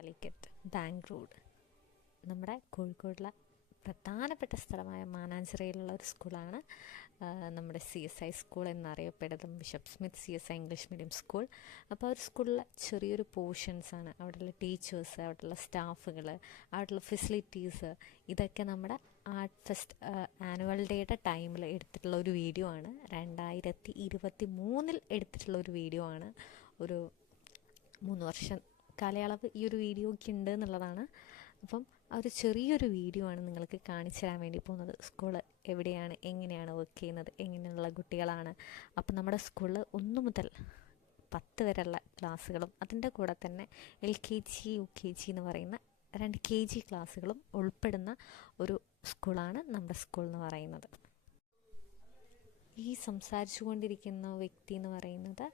Calicut bank road നമ്മുടെ കോഴിക്കോടുള്ള പ്രധാനപ്പെട്ട സ്ഥലമായ മാനാഞ്ചിറയിലുള്ള ഒരു സ്കൂളാണ് നമ്മുടെ CSI സ്കൂൾ എന്നറിയപ്പെടുന്നതും bishop Smith CSI English medium school. അപ്പോൾ ആ ഒരു സ്കൂളിലെ ചെറിയൊരു പോർഷൻസാണ്, അവിടെയുള്ള ടീച്ചേഴ്സ്, അവിടെയുള്ള സ്റ്റാഫുകൾ, അവിടെയുള്ള ഫെസിലിറ്റീസ്, ഇതൊക്കെ നമ്മുടെ ആർട്ട് ഫെസ്റ്റ് ആനുവൽ ഡേയുടെ ടൈമിൽ എടുത്തിട്ടുള്ള ഒരു വീഡിയോ ആണ്. 2023 എടുത്തിട്ടുള്ള ഒരു വീഡിയോ ആണ്. ഒരു 3 വർഷം കാലയളവ് ഈ ഒരു വീഡിയോയ്ക്ക് ഉണ്ട് എന്നുള്ളതാണ്. അപ്പം ആ ഒരു ചെറിയൊരു വീഡിയോ ആണ് നിങ്ങൾക്ക് കാണിച്ചു തരാൻ വേണ്ടി പോകുന്നത്. സ്കൂള് എവിടെയാണ്, എങ്ങനെയാണ് വർക്ക് ചെയ്യുന്നത്, എങ്ങനെയുള്ള കുട്ടികളാണ്. അപ്പം നമ്മുടെ സ്കൂളിൽ 1 മുതൽ 10 വരെയുള്ള ക്ലാസ്സുകളും അതിൻ്റെ കൂടെ തന്നെ LKG UKG എന്ന് പറയുന്ന 2 KG ക്ലാസ്സുകളും ഉൾപ്പെടുന്ന ഒരു സ്കൂളാണ് നമ്മുടെ സ്കൂൾ എന്ന് പറയുന്നത്. ഈ സംസാരിച്ചു കൊണ്ടിരിക്കുന്ന വ്യക്തി എന്ന് പറയുന്നത്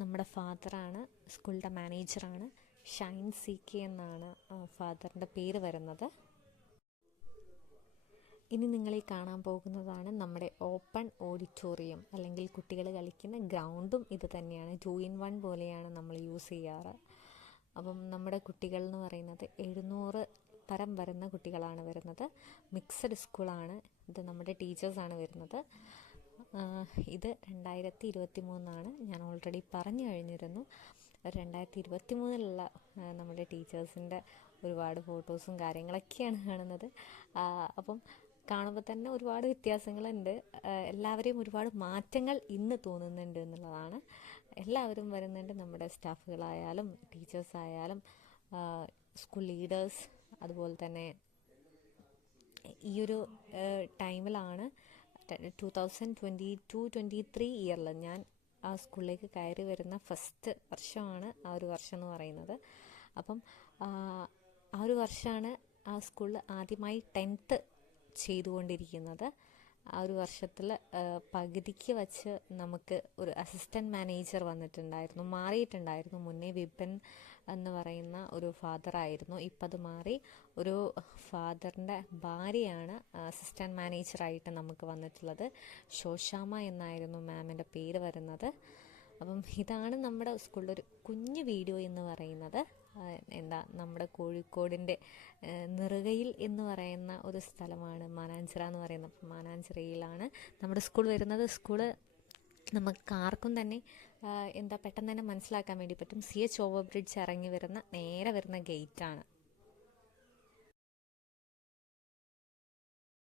നമ്മുടെ ഫാദറാണ്, സ്കൂളിൻ്റെ മാനേജറാണ്. ഷൈൻ CK എന്നാണ് ഫാദറിൻ്റെ പേര് വരുന്നത്. ഇനി നിങ്ങളീ കാണാൻ പോകുന്നതാണ് നമ്മുടെ ഓപ്പൺ ഓഡിറ്റോറിയം, അല്ലെങ്കിൽ കുട്ടികൾ കളിക്കുന്ന ഗ്രൗണ്ടും ഇത് തന്നെയാണ്. 2-in-1 പോലെയാണ് നമ്മൾ യൂസ് ചെയ്യാറ്. അപ്പം നമ്മുടെ കുട്ടികൾ എന്ന് പറയുന്നത് 700 പരം വരുന്ന കുട്ടികളാണ് വരുന്നത്. മിക്സഡ് സ്കൂളാണ്. ഇത് നമ്മുടെ ടീച്ചേഴ്സാണ് വരുന്നത്. ഇത് 2023 ഞാൻ ഓൾറെഡി പറഞ്ഞു കഴിഞ്ഞിരുന്നു. 2023 നമ്മുടെ ടീച്ചേഴ്സിൻ്റെ ഒരുപാട് ഫോട്ടോസും കാര്യങ്ങളൊക്കെയാണ് കാണുന്നത്. അപ്പം കാണുമ്പോൾ തന്നെ ഒരുപാട് വ്യത്യാസങ്ങളുണ്ട്. എല്ലാവരെയും ഒരുപാട് മാറ്റങ്ങൾ ഇന്ന് തോന്നുന്നുണ്ട് എന്നുള്ളതാണ്. എല്ലാവരും വരുന്നുണ്ട്, നമ്മുടെ സ്റ്റാഫുകളായാലും ടീച്ചേഴ്സായാലും സ്കൂൾ ലീഡേഴ്സ്. അതുപോലെ തന്നെ ഈ ഒരു ടൈമിലാണ് 2022-23 ഇയറിൽ ഞാൻ ആ സ്കൂളിലേക്ക് കയറി വരുന്ന ഫസ്റ്റ് വർഷമാണ് ആ ഒരു വർഷം എന്ന് പറയുന്നത്. അപ്പം ആ ഒരു വർഷമാണ് ആ സ്കൂളിൽ ആദ്യമായി 10th ചെയ്തുകൊണ്ടിരിക്കുന്നത്. ആ ഒരു വർഷത്തിൽ പകുതിക്ക് വച്ച് നമുക്ക് ഒരു അസിസ്റ്റൻറ്റ് മാനേജർ വന്നിട്ടുണ്ടായിരുന്നു, മാറിയിട്ടുണ്ടായിരുന്നു. മുന്നേ വിപിൻ എന്ന് പറയുന്ന ഒരു ഫാദറായിരുന്നു. ഇപ്പം അത് മാറി ഒരു ഫാദറിൻ്റെ ഭാര്യയാണ് അസിസ്റ്റൻറ്റ് മാനേജറായിട്ട് നമുക്ക് വന്നിട്ടുള്ളത്. ശോശാമ എന്നായിരുന്നു മാമിൻ്റെ പേര് വരുന്നത്. അപ്പം ഇതാണ് നമ്മുടെ സ്കൂളിൻ്റെ ഒരു കുഞ്ഞു വീഡിയോ എന്ന് പറയുന്നത്. നമ്മുടെ കോഴിക്കോടിൻ്റെ നെറുകയിൽ എന്ന് പറയുന്ന ഒരു സ്ഥലമാണ് മാനാഞ്ചിറ എന്ന് പറയുന്നത്. മാനാഞ്ചിറയിലാണ് നമ്മുടെ സ്കൂൾ വരുന്നത്. സ്കൂള് നമുക്ക് ആർക്കും തന്നെ പെട്ടെന്ന് തന്നെ മനസ്സിലാക്കാൻ വേണ്ടി പറ്റും. CH ഓവർ ബ്രിഡ്ജ് ഇറങ്ങി വരുന്ന നേരെ വരുന്ന ഗേറ്റാണ്.